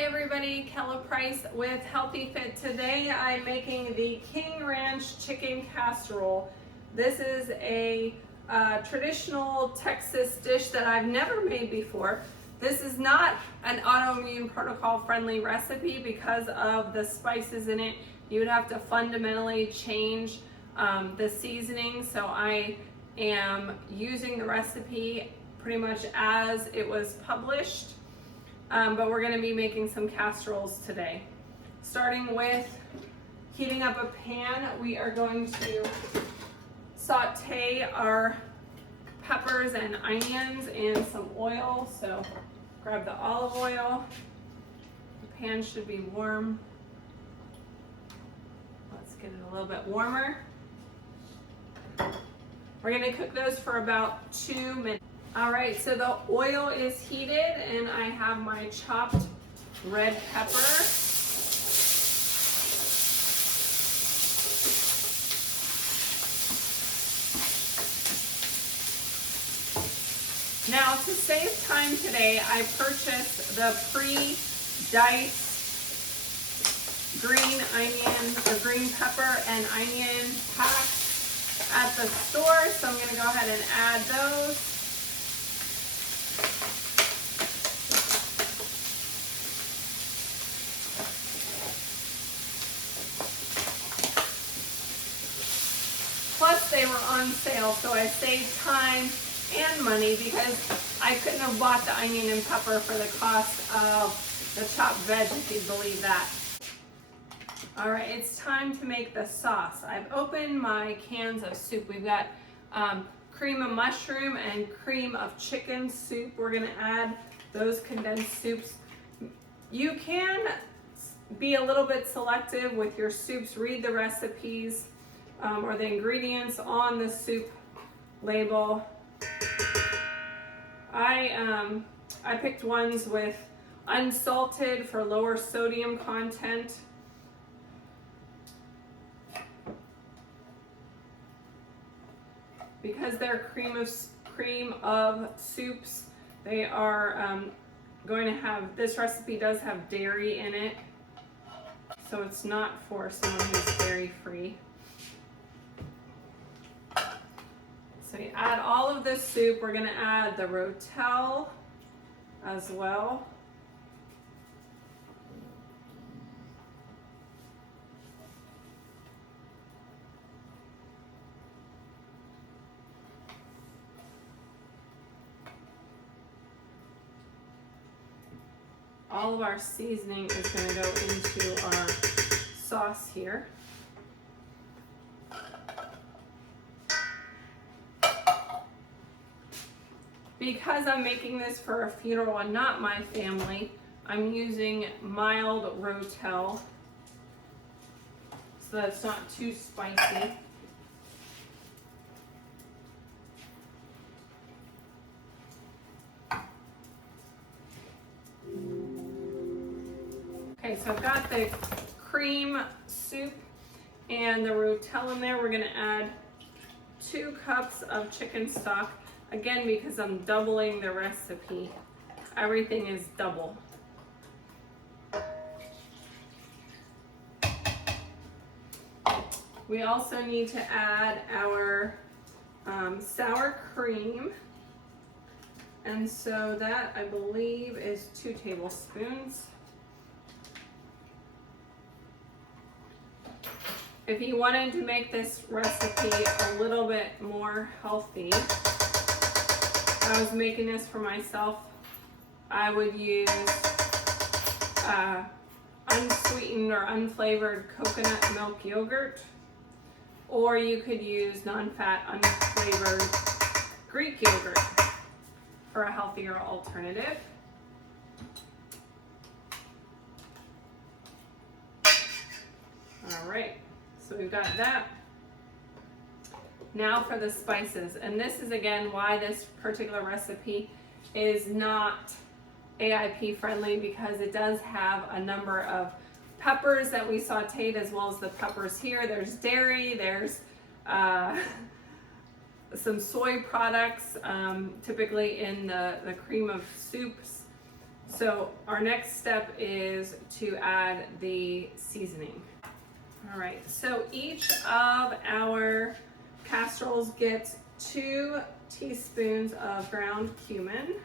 Hi everybody, Kella Price with Healthy Fit. Today I'm making the King Ranch chicken casserole. This is a traditional Texas dish that I've never made before. This is not an autoimmune protocol friendly recipe because of the spices in it. You would have to fundamentally change the seasoning, so I am using the recipe pretty much as it was published. But we're going to be making some casseroles today. Starting with heating up a pan, we are going to saute our peppers and onions in some oil. So grab the olive oil. The pan should be warm. Let's get it a little bit warmer. We're going to cook those for about 2 minutes. All right, so the oil is heated and I have my chopped red pepper. Now, to save time today, I purchased the pre-diced green onion, or green pepper and onion packs at the store. So I'm gonna go ahead and add those. Plus they were on sale, so I saved time and money because I couldn't have bought the onion and pepper for the cost of the chopped veg, if you believe that. All right, it's time to make the sauce. I've opened my cans of soup. We've got cream of mushroom and cream of chicken soup. We're gonna add those condensed soups. You can be a little bit selective with your soups. Read the recipes or the ingredients on the soup label. I picked ones with unsalted for lower sodium content. Because they're cream of soups, they are going to have, this recipe does have dairy in it, so it's not for someone who's dairy free. So you add all of this soup. We're going to add the rotel as well. All of our seasoning is going to go into our sauce here. Because I'm making this for a funeral and not my family, I'm using mild rotel so that it's not too spicy. Okay, so I've got the cream soup and the rotel in there. We're going to add 2 cups of chicken stock. Again, because I'm doubling the recipe, everything is double. We also need to add our sour cream. And so that, I believe, is 2 tablespoons. If you wanted to make this recipe a little bit more healthy, I was making this for myself, I would use unsweetened or unflavored coconut milk yogurt, or you could use non-fat unflavored Greek yogurt for a healthier alternative. All right, so we've got that. Now for the spices, and this is again why this particular recipe is not AIP friendly, because it does have a number of peppers that we sauteed, as well as the peppers here. There's dairy, there's some soy products, typically in the cream of soups. So our next step is to add the seasoning. All right, so each of our casseroles gets 2 teaspoons of ground cumin.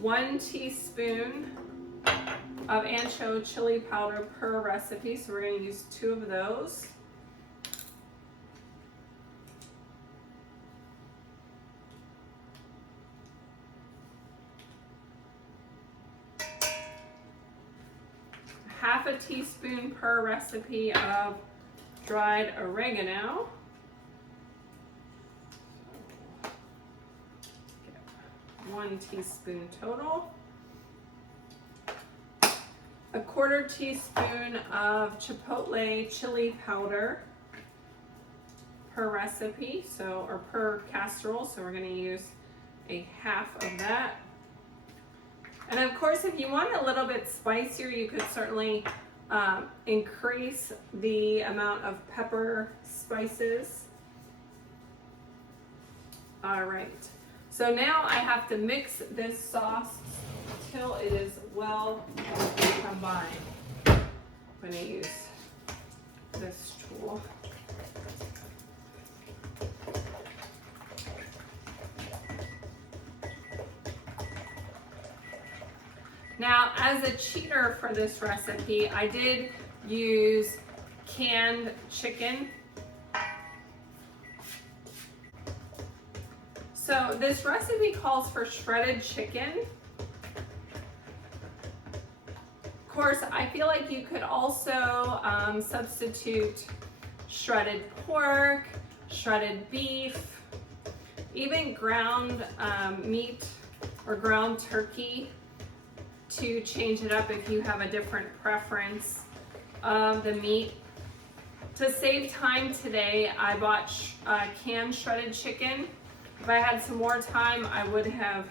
One teaspoon of ancho chili powder per recipe, so we're going to use 2 of those. Half a teaspoon per recipe of dried oregano. 1 teaspoon total. A 1/4 teaspoon of chipotle chili powder per recipe, or per casserole, so we're going to use a half of that. And of course, if you want a little bit spicier, you could certainly increase the amount of pepper spices. All right, so now I have to mix this sauce till it is well combined. I'm going to use this tool. Now, as a cheater for this recipe, I did use canned chicken. So this recipe calls for shredded chicken. Of course, I feel like you could also substitute shredded pork, shredded beef, even ground meat or ground turkey, to change it up if you have a different preference of the meat. To save time today, I bought canned shredded chicken. If I had some more time, I would have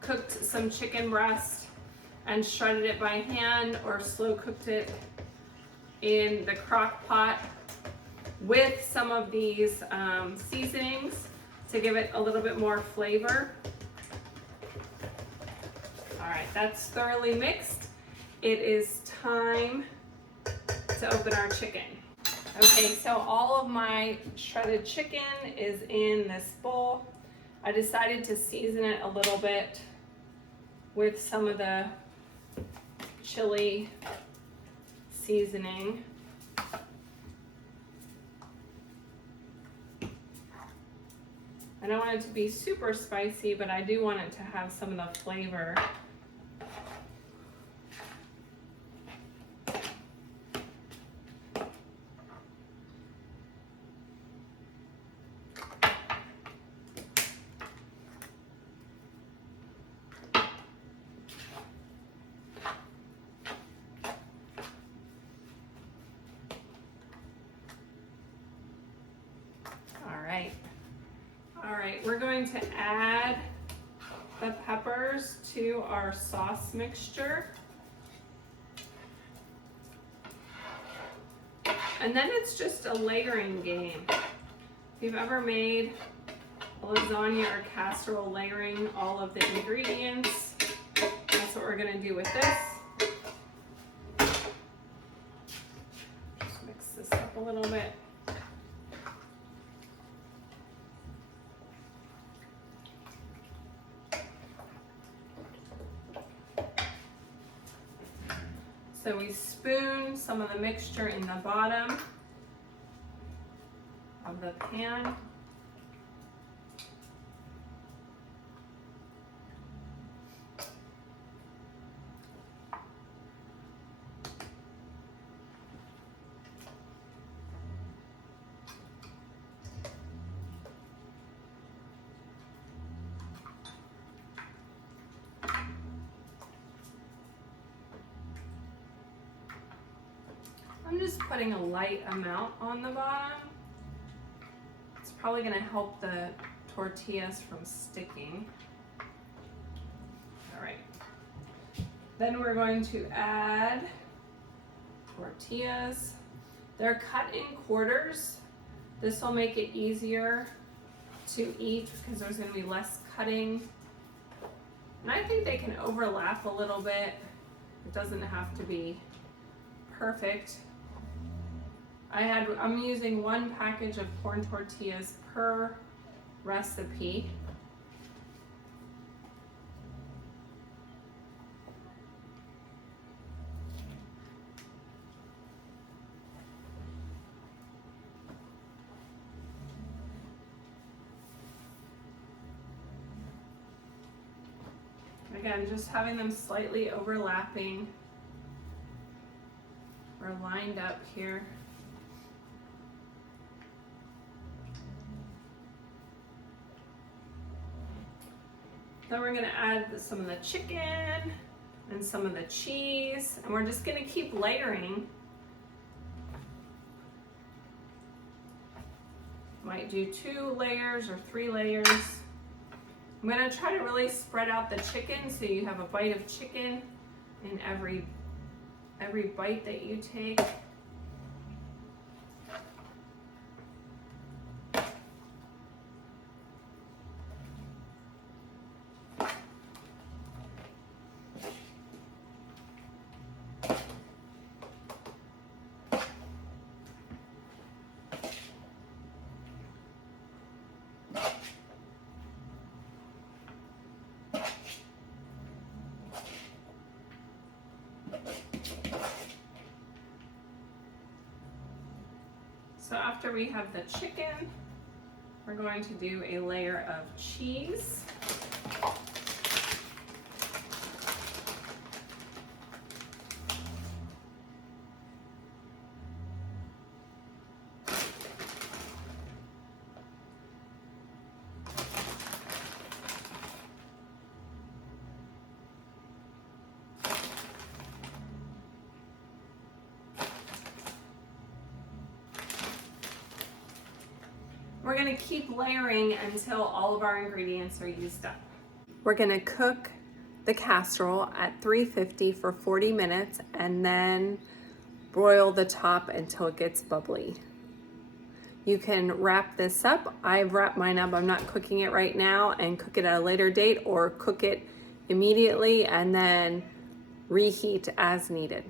cooked some chicken breast and shredded it by hand, or slow cooked it in the crock pot with some of these seasonings to give it a little bit more flavor. All right, that's thoroughly mixed. It is time to open our chicken. Okay, so all of my shredded chicken is in this bowl. I decided to season it a little bit with some of the chili seasoning. I don't want it to be super spicy, but I do want it to have some of the flavor. All right, we're going to add the peppers to our sauce mixture. And then it's just a layering game. If you've ever made a lasagna or casserole, layering all of the ingredients, that's what we're gonna do with this. Just mix this up a little bit. So we spoon some of the mixture in the bottom of the pan. I'm just putting a light amount on the bottom. It's probably going to help the tortillas from sticking. All right. Then we're going to add tortillas. They're cut in quarters. This will make it easier to eat because there's going to be less cutting. And I think they can overlap a little bit. It doesn't have to be perfect. I'm using 1 package of corn tortillas per recipe. Again, just having them slightly overlapping or lined up here. Then we're going to add some of the chicken and some of the cheese, and we're just going to keep layering. Might do 2 layers or 3 layers. I'm going to try to really spread out the chicken so you have a bite of chicken in every bite that you take. So after we have the chicken, we're going to do a layer of cheese. We're going to keep layering until all of our ingredients are used up. We're going to cook the casserole at 350 for 40 minutes and then broil the top until it gets bubbly. You can wrap this up. I've wrapped mine up. I'm not cooking it right now, and cook it at a later date, or cook it immediately and then reheat as needed.